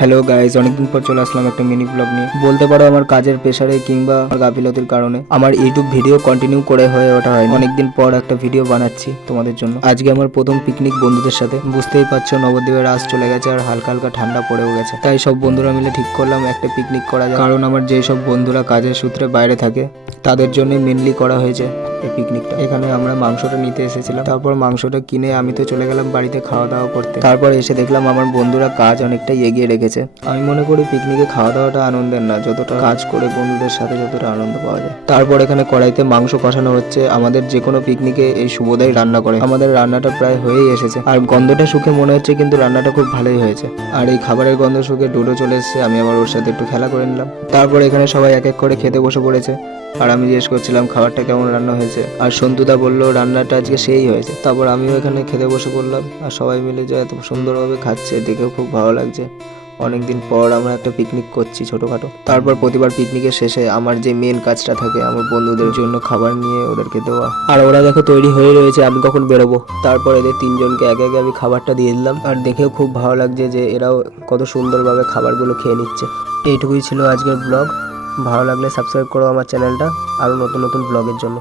Hello guys, অনেকদিন পর চলে আসলাম একটা মিনি ব্লগ নিয়ে। বলতে পারো আমার কাজের প্রেসারে কিংবা গাফিলতির কারণে আমার ইউটিউব ভিডিও কন্টিনিউ করে হয়ে ওঠা হয়। অনেকদিন পর একটা ভিডিও বানাচ্ছি তোমাদের জন্য। আজকে আমার প্রথম পিকনিক বন্ধুদের সাথে। বুঝতেই পারছো নবদ্বীপের রাত চলে গেছে আর হালকা হালকা ঠান্ডা পড়েও গেছে। তাই সব বন্ধুরা মিলে ঠিক করলাম একটা পিকনিক করা যায়। কারণ আমার যেই সব বন্ধুরা কাজের সূত্রে বাইরে থাকে তাদের জন্য মেনলি করা হয়েছে এই পিকনিকটা। এখানে আমরা মাংসটা নিতে এসেছিলাম, তারপর মাংসটা কিনে আমি তো চলে গেলাম বাড়িতে খাওয়া দাওয়া করতে। তারপর এসে দেখলাম আমার বন্ধুরা কাজ অনেকটাই এগিয়ে রেখেছে। আমি মনে করি পিকনিকে খাওয়া দাওয়াটা আনন্দের না, যতটা কাজ করে বন্ধুদের সাথে যতটা আনন্দ পাওয়া যায়। তারপর এখানে কড়াইতে মাংস কষানো হচ্ছে। আমাদের যে কোনো পিকনিকে এই শুভদাই রান্না করে। আমাদের রান্নাটা প্রায় হয়েই এসেছে আর গন্ধটা শুকে মনে হচ্ছে কিন্তু রান্নাটা খুব ভালোই হয়েছে। আর এই খাবারের গন্ধ শুকে ডুডো চলে এসেছে, আমি আবার ওর সাথে একটু খেলা করে নিলাম। তারপর এখানে সবাই এক এক করে খেতে বসে পড়েছে আর আমি জিজ্ঞেস করছিলাম খাবারটা কেমন রান্না হয়েছে, আর সন্তুদা বললো রান্নাটা আজকে সেই হয়েছে। তারপর আমিও এখানে খেতে বসে পড়লাম আর সবাই মিলে যে এত সুন্দরভাবে খাচ্ছে দেখেও খুব ভালো লাগছে। অনেকদিন পর আমরা একটা পিকনিক করছি ছোটোখাটো। তারপর প্রতিবার পিকনিকের শেষে আমার যে মেন কাজটা থাকে আমার বন্ধুদের জন্য খাবার নিয়ে ওদেরকে দেওয়া। আর ওরা দেখো তৈরি হয়ে রয়েছে, আমি কখন বেরোবো। তারপর এদের তিনজনকে একে একে আমি খাবারটা দিয়ে দিলাম আর দেখেও খুব ভালো লাগছে যে এরাও কত সুন্দরভাবে খাবারগুলো খেয়ে নিচ্ছে। এইটুকুই ছিল আজকের ব্লগ। ভালো লাগলে সাবস্ক্রাইব করো আমার চ্যানেলটা আরও নতুন নতুন ব্লগের জন্য।